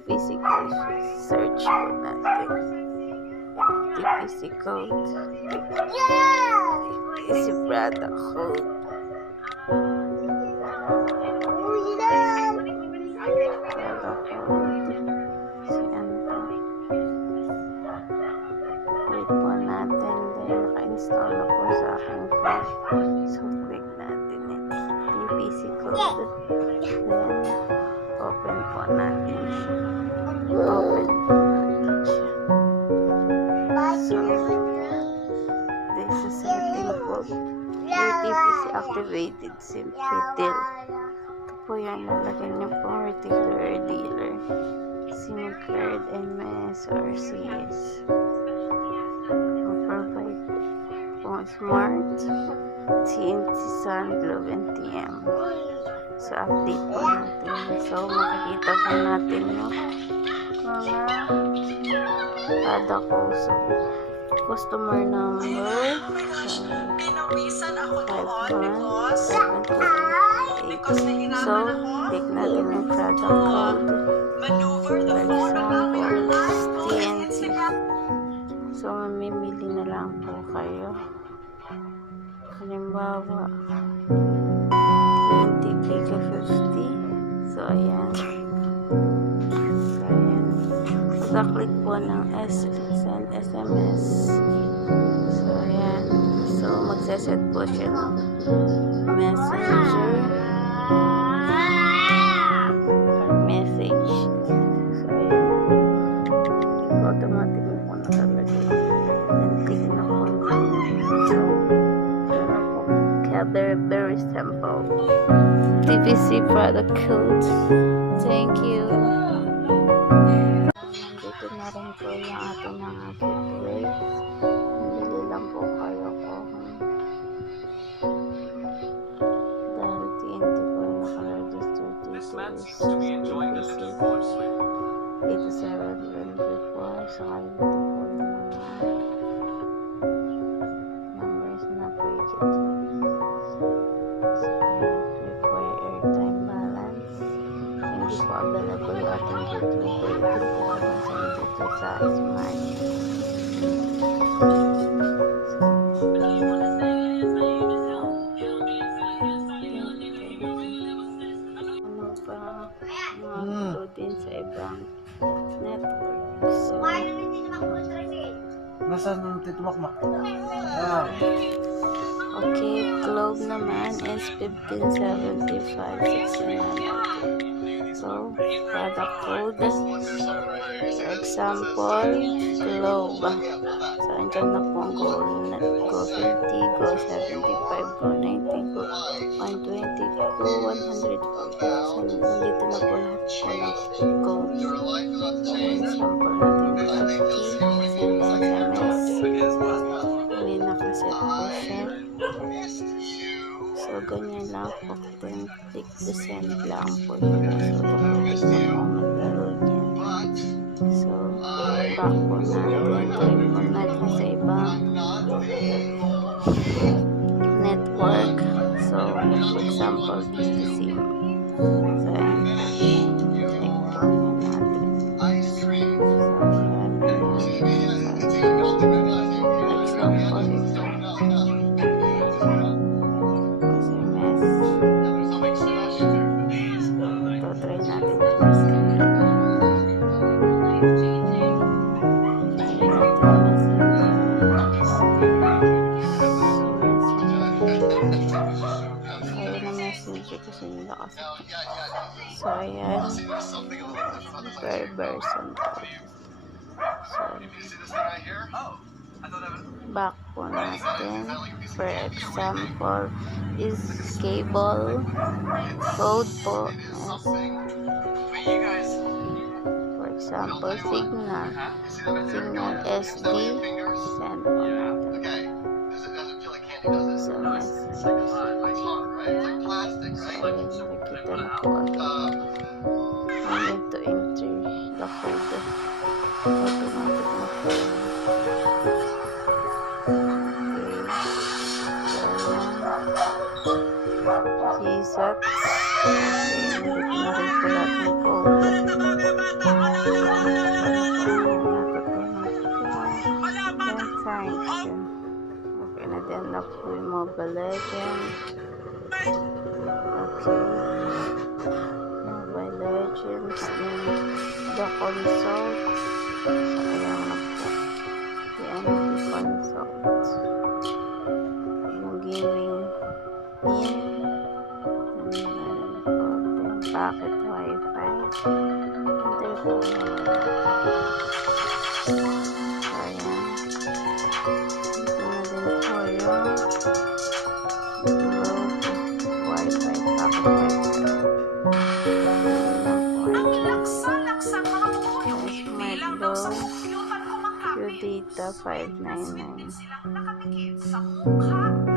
TPC code. Search po natin. TPC code. TPC product code. Product code. Click po natin. Then, naka-install na po sa aking phone. So, click natin ito. TPC code. Then, open po natin siya. Open po natin siya. So, this is setting po. Your TPC activated simply till. Ito po yan. Lalagyan niyo po retailer or dealer. SIM card, MS or CS. Provide po smart TNT Sun Globe NTM. So, update po natin. So, makikita po natin yung mga product ko. So, customer number 5178. So, click natin yung product code. For example, TNT. So, mamimili na lang po kayo. Halimbawa, TNT Giga 50. So, ayan. Pagka-click po ng send SMS. So, ayan. So, magsaset po siya ng messenger or message. So, ayan. Automatic na po nakalagay. Then, click na po. So, ayan po. Very simple. TPC product code. Thank you. Dito na rin po yung ating mga gateway. Bili lang po kayo kung dahil TNT po yung naka-register details. Dito sa red line before. Saka dito po yung mga numbers na pre-gateway. So, require airtime balance. Hindi po available yung ating gateway. Pwede po dito sa smart. Ano pa mga din sa ibang networks. So, nasaan yung titumakmak? okay, Globe naman is 157569. So, product code. For example, Globe. So, andyan na po ang Go 50, Go 75, Go 90, Go 120, Go 140. So, nandito na po lahat po ng code. So, example natin 50, send SMS. May nakaset po siya. So, ganyan lang po. Then, click the send lang po siya. So, automatic na po mag-load yan. So, back po natin. Try po natin sa ibang network. So, for example, DTC. So, ayan. Click po natin. So, ayan. For example, ito. Try natin so, ayan. Very simple. So, back po natin. For example, is cable code po. For example, signal SD, send po natin. So, message. So, nakikita na po agad. I need to enter the code. Automatic na po. GSAT. Edit na rin po lahat ng code. Then na po yung Mobile Legends. Okay. Mobile Legends. Then the console. So, ayan na po. The MD console. Yung gaming in. Then packet wifi. Hintay po yung so, ayan. Ito na din po yung wifi, packet wifi. Laksang mga bubuyuin bilang daw sa kompyutan kumakain. Q-Data 599. Silang nakapikit sa mukha